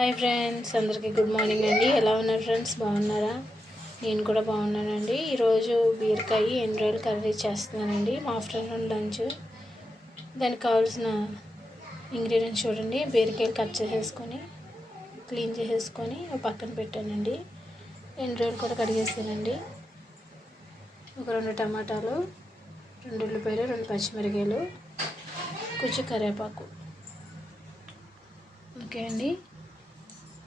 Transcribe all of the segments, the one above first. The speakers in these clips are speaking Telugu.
హాయ్ ఫ్రెండ్స్ అందరికీ గుడ్ మార్నింగ్ అండి. ఎలా ఉన్నారు ఫ్రెండ్స్? బాగున్నారా? నేను కూడా బాగున్నానండి. ఈరోజు బీరకాయ ఎన్ని రోజులు కర్రీ చేస్తున్నానండి. మా ఆఫ్టర్నూన్ లంచ్. దానికి కావాల్సిన ఇంగ్రీడియంట్స్ చూడండి. బీరకాయలు కట్ చేసేసుకొని క్లీన్ చేసేసుకొని పక్కన పెట్టానండి. ఎన్ని రోజులు కూడా కడిగేసానండి. ఒక రెండు టమాటాలు రెండు ఉల్లిపాయలు రెండు పచ్చిమిరకాయలు కొంచెం కరివేపాకు. ఓకే అండి.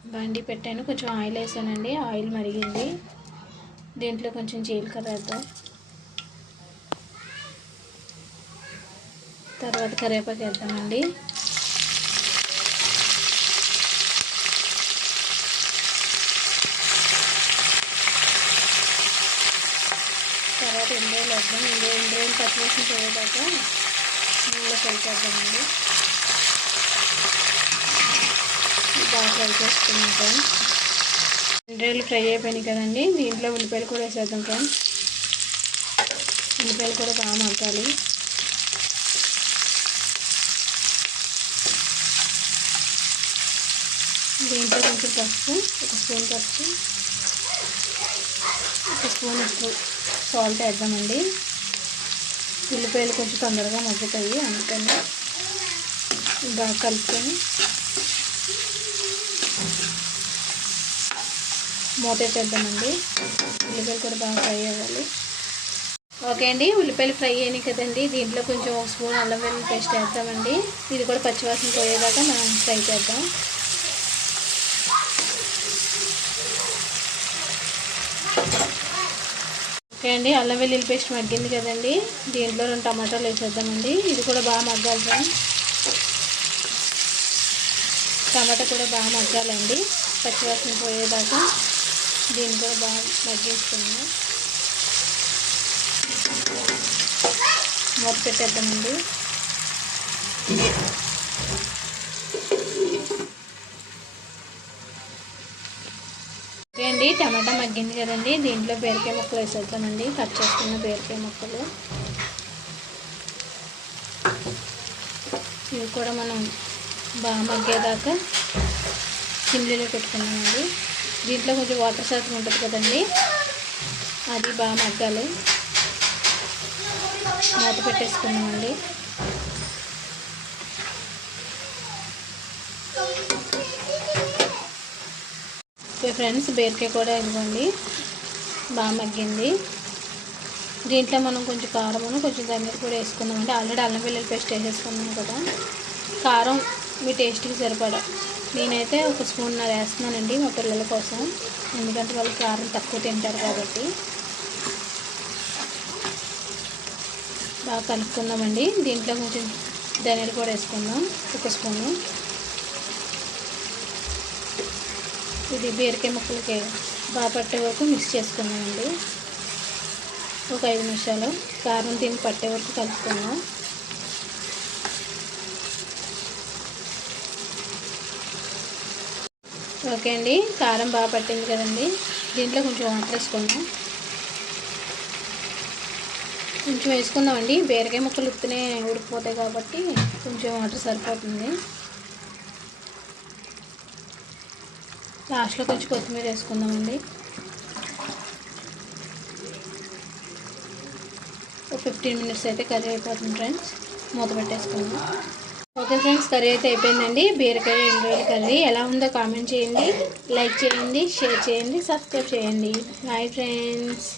బండి పెట్టాను. కొంచెం ఆయిల్ వేసానండి. ఆయిల్ మరిగింది. దీంట్లో కొంచెం జీలకర్ర వేద్దాం తర్వాత కరివేపాకు వేద్దామండి. తర్వాత ఎండేలు వేద్దాం. ఎండే ఎండేలు పచ్చివేసిన పోయేదాకా నీళ్ళు కలిపేద్దామండి. బాగా ఫ్రై చేసుకున్నాం ఫ్రెండ్స్ ఎండ్రాయిలు ఫ్రై అయిపోయినాయి కదండి. దీంట్లో ఉల్లిపాయలు కూడా వేసేద్దాం ఫ్రెండ్స్. ఉల్లిపాయలు కూడా బాగా మగ్గాలి. దీంట్లో కొంచెం పసుపు ఒక స్పూన్ పసుపు ఒక స్పూన్ ఉప్పు సాల్ట్ వేద్దామండి. ఉల్లిపాయలు కొంచెం తొందరగా మగ్గుతాయి అందుకని బాగా కలుపుకొని మూత చేద్దామండి. ఉల్లిపాయలు కూడా బాగా ఫ్రై అవ్వాలి. ఓకే అండి ఉల్లిపాయలు ఫ్రై అయినాయి కదండి. దీంట్లో కొంచెం ఒక స్పూన్ అల్లం వెల్లుల్లి పేస్ట్ వేద్దామండి. ఇది కూడా పచ్చివాసన పోయేదాకా మనం ఫ్రై చేద్దాం. ఓకే అండి అల్లం వెల్లుల్లి పేస్ట్ మగ్గింది కదండి. దీంట్లో రెండు టమాటాలు వేసేద్దామండి. ఇది కూడా బాగా మగ్గాలి ఫ్రెండ్స్ టమాటా కూడా బాగా మగ్గాలండి. పచ్చివాసన పోయేదాకా. దీన్ని కూడా బాగా మగ్గించుకున్నాం మూత పెట్టేద్దామండి. ఓకే అండి టమాటా మగ్గింది కదండి. దీంట్లో బీరకాయ ముక్కలు వేసేద్దామండి. కట్ చేసుకున్న బీరకాయ ముక్కలు. ఇవి కూడా మనం బాగా మగ్గేదాకా సిమ్లీలో పెట్టుకున్నామండి దీంట్లో కొంచెం వాటర్ శాతం ఉంటుంది కదండి. అది బాగా మగ్గాలి. మూత పెట్టేసుకున్నామండి ఫ్రెండ్స్ బీరకాయ కూడా ఇవ్వండి బాగా మగ్గింది. దీంట్లో మనం కొంచెం కారమును కొంచెం ధనియాలు కూడా వేసుకున్నామండి ఆల్రెడీ అల్లం వెల్లుల్లి పేస్ట్ వేసేసుకున్నాం కదా. కారం మీ టేస్ట్కి సరిపడా. నేనైతే ఒక స్పూన్ వేస్తున్నానండి మా పిల్లల కోసం. ఎందుకంటే వాళ్ళు కారం తక్కువ తింటారు కాబట్టి. బాగా కలుపుకుందామండి. దీంట్లో కొంచెం ధనియాలు కూడా వేసుకుందాం. ఒక స్పూను. ఇది బీరకాయ ముక్కలకి బాగా పట్టే వరకు మిక్స్ చేసుకుందామండి. ఒక ఐదు నిమిషాలు. కారం దీన్ని పట్టే వరకు కలుపుకుందాం. ఓకే అండి. కారం బాగా పట్టింది కదండి. దీంట్లో కొంచెం వాటర్ వేసుకుందాం. కొంచెం వేసుకుందామండి. బీరకాయ ముక్కలు ఉత్తినే ఉడికిపోతాయి కాబట్టి కొంచెం వాటర్ సరిపోతుంది. లాస్ట్లో కొంచెం కొత్తిమీర వేసుకుందామండి. ఒక ఫిఫ్టీన్ మినిట్స్ అయితే కర్రీ అయిపోతుంది ఫ్రెండ్స్. మూత పెట్టేసుకుందాం. ఓకే ఫ్రెండ్స్ కర్రీ అయితే అయిపోయిందండి. బీరకాయ ఎండువేలు కర్రీ. ఎలా ఉందో కామెంట్ చేయండి. లైక్ చేయండి షేర్ చేయండి సబ్స్క్రైబ్ చేయండి. Bye friends.